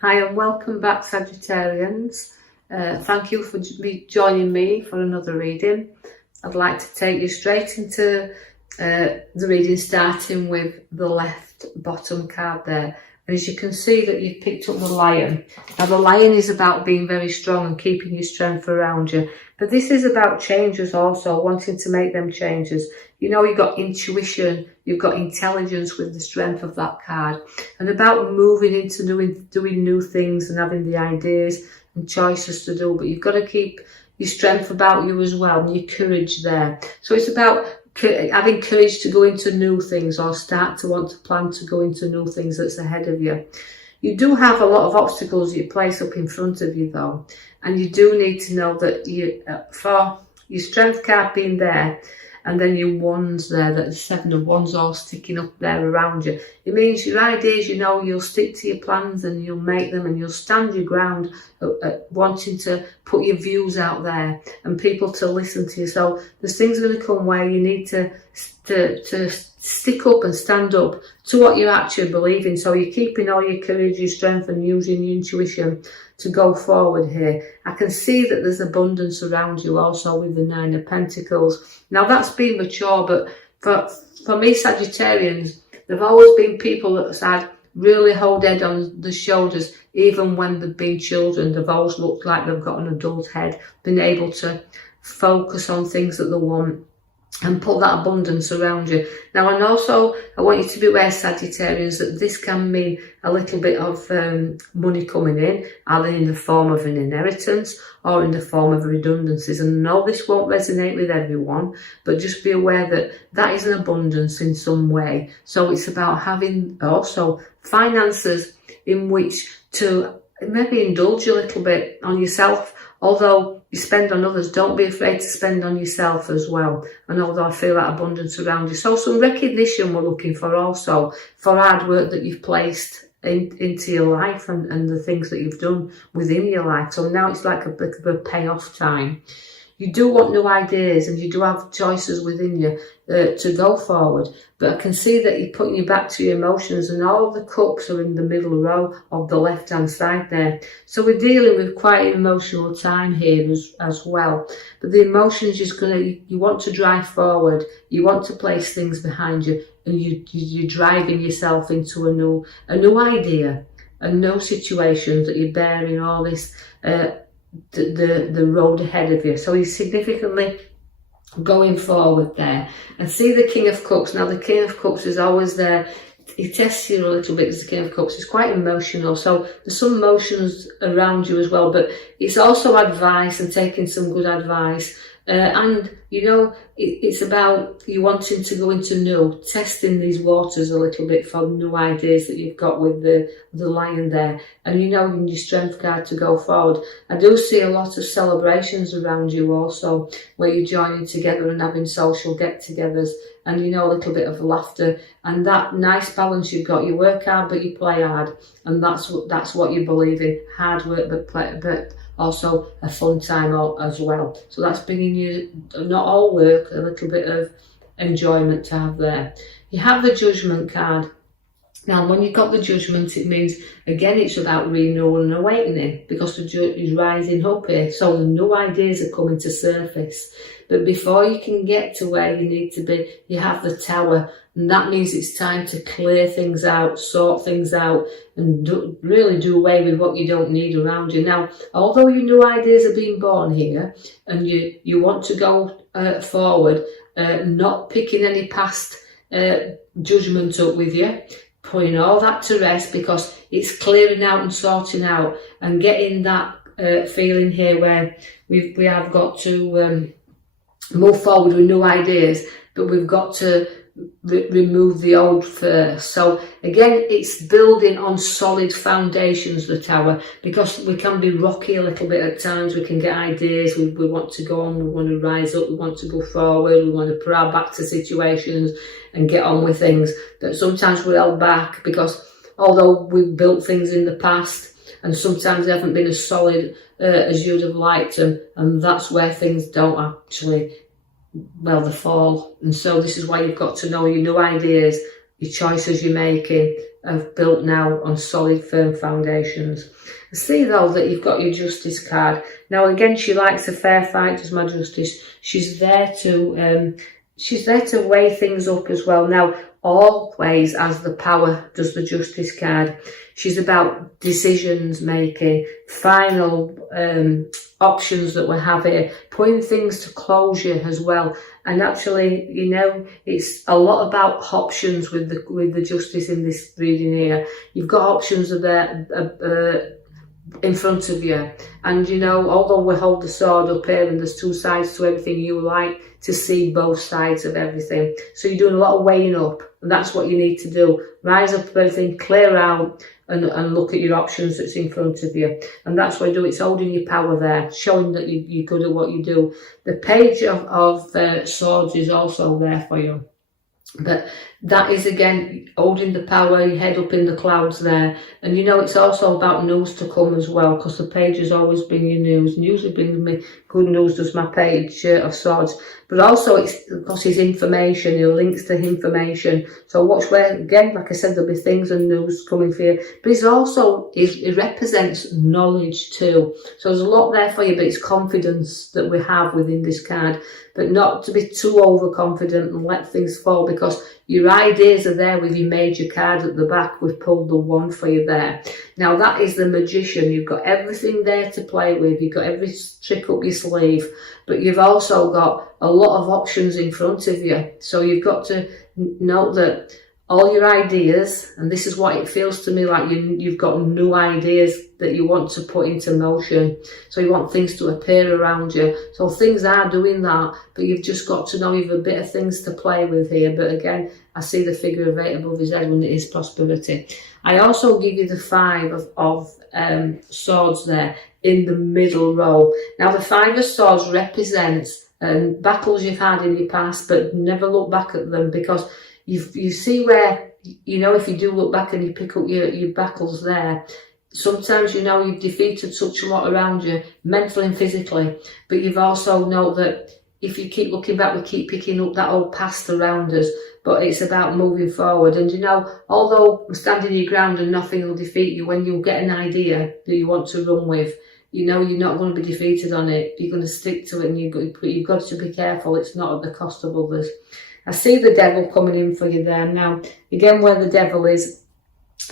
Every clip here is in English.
Hi and welcome back, Sagittarians. Thank you for joining me for another reading. I'd like to take you straight into the reading, starting with the left bottom card there. And as you can see that you've picked up the Lion. Now the Lion is about being very strong and keeping your strength around you. But this is about changes also, wanting to make them changes. You know, you've got intuition, you've got intelligence with the strength of that card. And about moving into doing new things and having the ideas and choices to do. But you've got to keep your strength about you as well and your courage there. So it's about having courage to go into new things or start to want to plan to go into new things that's ahead of you. You do have a lot of obstacles you place up in front of you though, and you do need to know that for your strength card being there, and then your wands there, that the 7 of Wands all sticking up there around you. It means your ideas, you know, you'll stick to your plans and you'll make them and you'll stand your ground at wanting to put your views out there and people to listen to you. So there's things going to come where you need to stick up and stand up to what you actually believe in. So you're keeping all your courage, your strength and using your intuition to go forward here. I can see that there's abundance around you also with the 9 of Pentacles. Now that's been mature, but for me Sagittarians, there've always been people that's had really hold head on the shoulders. Even when they've been children, they've always looked like they've got an adult head, been able to focus on things that they want and put that abundance around you. Now, and also I want you to be aware, Sagittarians, that this can mean a little bit of money coming in, either in the form of an inheritance or in the form of redundancies. And no, this won't resonate with everyone, but just be aware that that is an abundance in some way. So it's about having also finances in which to maybe indulge a little bit on yourself. Although you spend on others, don't be afraid to spend on yourself as well. And although I feel that abundance around you. So some recognition we're looking for also for hard work that you've placed into your life and the things that you've done within your life. So now it's like a bit of a payoff time. You do want new ideas and you do have choices within you to go forward. But I can see that you're putting you back to your emotions, and all the cups are in the middle row of the left-hand side there. So we're dealing with quite an emotional time here as well. But the emotions you want to drive forward, you want to place things behind you, and you're driving yourself into a new idea, a new situation that you're bearing all this the road ahead of you. So he's significantly going forward there. And see the King of Cups. Now the King of Cups is always there. He tests you a little bit as the King of Cups. It's quite emotional. So there's some emotions around you as well, but it's also advice and taking some good advice. And you know, it's about you wanting to go into testing these waters a little bit for new ideas that you've got with the Lion there. And you know, in your strength card to go forward. I do see a lot of celebrations around you also, where you're joining together and having social get-togethers, and you know, a little bit of laughter and that nice balance you've got. You work hard but you play hard, and that's what you believe in. Hard work but also a fun time as well. So that's bringing you, not all work, a little bit of enjoyment to have there. You have the Judgment card. Now, when you've got the Judgment, it means, again, it's about renewal and awakening, because the Judge is rising up here. So the new ideas are coming to surface. But before you can get to where you need to be, you have the Tower. And that means it's time to clear things out, sort things out, and really do away with what you don't need around you. Now, although your new ideas are being born here, and you want to go forward, not picking any past judgment up with you, putting all that to rest, because it's clearing out and sorting out and getting that feeling here where we have got to move forward with new ideas, but we've got to remove the old first. So again, it's building on solid foundations, the Tower, because we can be rocky a little bit at times. We can get ideas, we want to go on, we want to rise up, we want to go forward, we want to put our back to situations and get on with things. But sometimes we're held back because although we've built things in the past, and sometimes they haven't been as solid as you'd have liked them, and that's where things don't actually, well, they fall. And so this is why you've got to know your new ideas your choices you're making are built now on solid, firm foundations. I see though that you've got your Justice card. Now again, she likes a fair fight, does my Justice. She's there to weigh things up as well. Now, always as the Power does the Justice card. She's about decisions making, final options that we have here, putting things to closure as well. And actually, you know, it's a lot about options with the Justice in this reading here. You've got options there in front of you, and you know, although we hold the sword up here and there's two sides to everything, you like to see both sides of everything. So you're doing a lot of weighing up, and that's what you need to do. Rise up everything, clear out, and look at your options that's in front of you. And that's what you do. It's holding your power there, showing that you're good at what you do. The Page of Swords is also there for you. But that is again holding the power, your head up in the clouds there. And you know, it's also about news to come as well, because the Page has always been your news, and usually brings me good news, does my Page of Swords. But also it's because it's information, it links to information. So watch where, again, like I said, there'll be things and news coming for you. But it's also, it represents knowledge too. So there's a lot there for you, but it's confidence that we have within this card. But not to be too overconfident and let things fall, because your ideas are there with your major card at the back. We've pulled the one for you there. Now that is the Magician. You've got everything there to play with. You've got every trick up your sleeve, but you've also got a lot of options in front of you. So you've got to note that all your ideas, and this is what it feels to me like, you've got new ideas that you want to put into motion. So you want things to appear around you. So things are doing that, but you've just got to know you've a bit of things to play with here. But again, I see the figure of 8 above his head when it is prosperity. I also give you the 5 of swords there in the middle row. Now the 5 of swords represents battles you've had in your past, but never look back at them, because you see where, you know, if you do look back and you pick up your battles there, sometimes, you know, you've defeated such a lot around you, mentally and physically, but you've also know that if you keep looking back, we keep picking up that old past around us, but it's about moving forward. And you know, although standing your ground and nothing will defeat you, when you get an idea that you want to run with, you know, you're not going to be defeated on it. You're going to stick to it, and you've got to be careful. It's not at the cost of others. I see the Devil coming in for you there. Now, again, where the Devil is,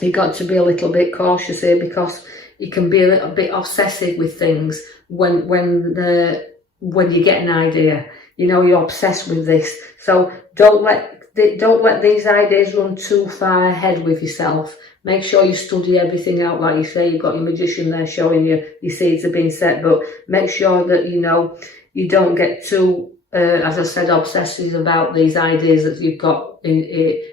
you've got to be a little bit cautious here, because you can be a little bit obsessive with things when you get an idea. You know, you're obsessed with this. So don't let these ideas run too far ahead with yourself. Make sure you study everything out. Like you say, you've got your Magician there showing you your seeds are being set, but make sure that, you know, you don't get too as I said, obsessive about these ideas that you've got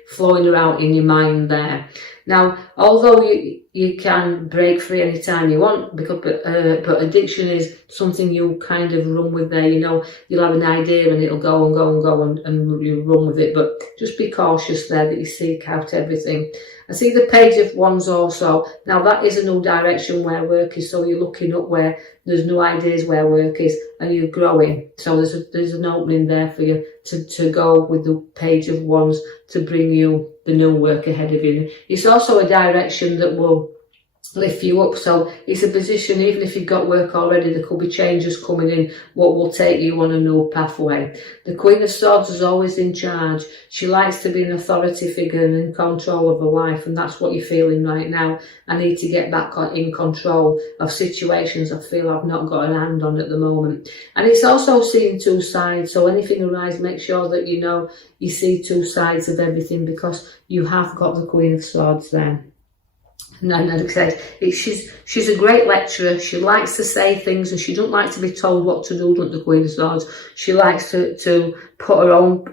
flowing around in your mind there. Now, although you can break free anytime you want, because but addiction is something you kind of run with there. You know, you'll have an idea and it'll go and go and go, and you run with it. But just be cautious there that you seek out everything. I see the Page of Wands also. Now that is a new direction where work is, so you're looking up where there's new ideas where work is, and you're growing. So there's an opening there for you to go with the Page of Wands to bring you the new work ahead of you. It's also a direction that will lift you up. So it's a position, even if you've got work already, there could be changes coming in, what will take you on a new pathway. The Queen of Swords is always in charge. She likes to be an authority figure and in control of her life, and that's what you're feeling right now. I need to get back in control of situations I feel I've not got an hand on at the moment. And it's also seeing two sides, so anything arises, make sure that you know you see two sides of everything, because you have got the Queen of Swords there. And like I said, she's a great lecturer. She likes to say things, and she doesn't like to be told what to do, doesn't the Queen of Swords? She likes to put her own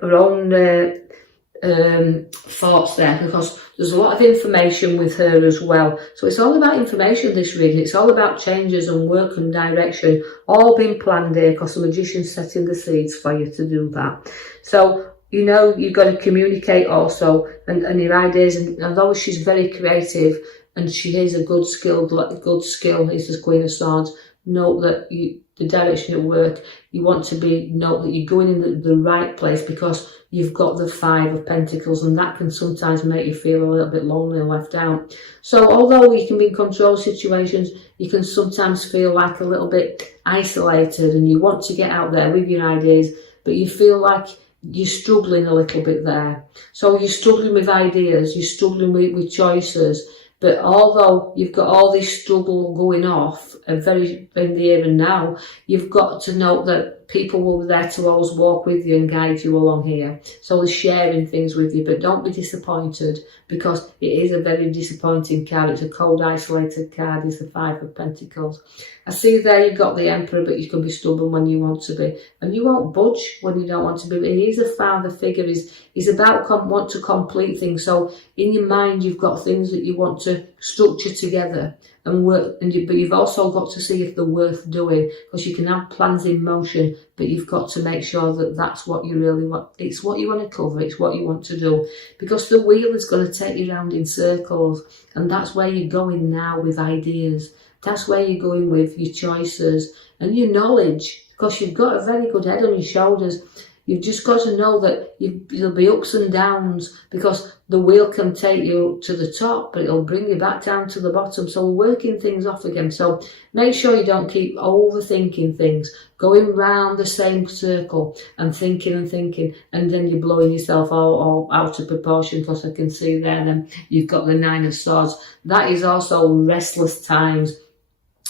thoughts there, because there's a lot of information with her as well. So it's all about information, this reading. It's all about changes and work and direction, all being planned here, because the Magician's setting the seeds for you to do that. So, you know, you've got to communicate also, and your ideas, and although she's very creative, and she is a good skill is the Queen of Swords, note that the direction at work, you want to note that you're going in the right place, because you've got the Five of Pentacles, and that can sometimes make you feel a little bit lonely and left out. So although you can be in control situations, you can sometimes feel like a little bit isolated, and you want to get out there with your ideas, but you feel like you're struggling a little bit there. So you're struggling with ideas, you're struggling with choices. But although you've got all this struggle going off and very in the here and now, you've got to note that people will be there to always walk with you and guide you along here. So they're sharing things with you, but don't be disappointed, because it is a very disappointing card. It's a cold, isolated card. It's the Five of Pentacles. I see there you've got the Emperor, but you can be stubborn when you want to be, and you won't budge when you don't want to be. But he is a father figure. He's about want to complete things. So in your mind, you've got things that you want to structure together and work, but you've also got to see if they're worth doing, because you can have plans in motion, but you've got to make sure that that's what you really want. It's what you want to cover, it's what you want to do, because the wheel is going to take you around in circles, and that's where you're going now with ideas. That's where you're going with your choices and your knowledge, because you've got a very good head on your shoulders. You've just got to know that there'll be ups and downs, because the wheel can take you to the top, but it'll bring you back down to the bottom. So we're working things off again. So make sure you don't keep overthinking things, going round the same circle and thinking, and then you're blowing yourself all out of proportion, because I can see there then you've got the Nine of Swords. That is also restless times.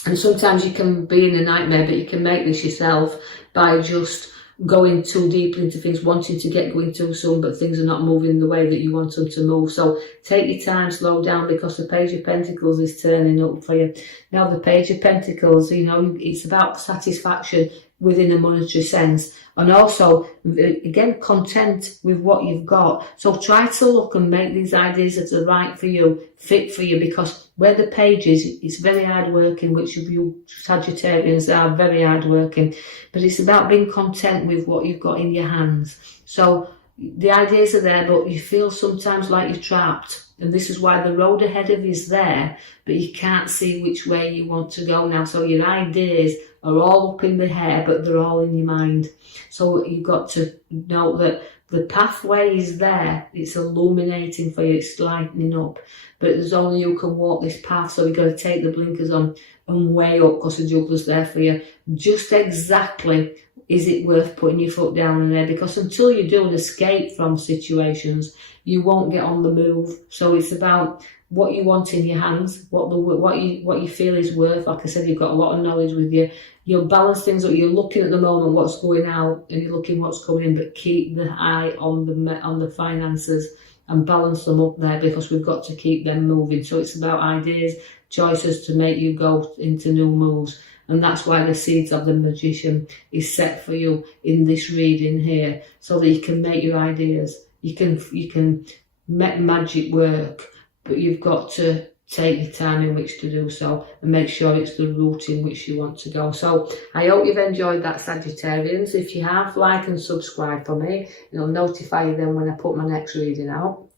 And sometimes you can be in a nightmare, but you can make this yourself by just going too deeply into things, wanting to get going too soon, but things are not moving the way that you want them to move. So take your time, slow down, because the Page of Pentacles is turning up for you. Now the Page of Pentacles, it's about satisfaction within a monetary sense, and also again content with what you've got. So try to look and make these ideas that are right for you fit for you, because where the page is, it's very hard working, which of you Sagittarians are very hard working, but it's about being content with what you've got in your hands. So the ideas are there, but you feel sometimes like you're trapped, and this is why the road ahead of you is there, but you can't see which way you want to go now. So your ideas are all up in the air, but they're all in your mind. So you've got to know that the pathway is there. It's illuminating for you. It's lightening up. But there's only you can walk this path. So you've got to take the blinkers on and weigh up, because the juggler's there for you. Just exactly, is it worth putting your foot down in there? Because until you do an escape from situations, you won't get on the move. So it's about what you want in your hands, what you feel is worth. Like I said, you've got a lot of knowledge with you. You'll balance things up. You're looking at the moment what's going out, and you're looking what's coming in, but keep the eye on the finances and balance them up there, because we've got to keep them moving. So it's about ideas, choices to make you go into new moves. And that's why the seeds of the Magician is set for you in this reading here, so that you can make your ideas. You can make magic work, but you've got to take your time in which to do so, and make sure it's the route in which you want to go. So I hope you've enjoyed that, Sagittarians. If you have, like and subscribe for me. It'll notify you then when I put my next reading out.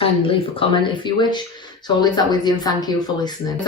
And leave a comment if you wish. So I'll leave that with you, and thank you for listening.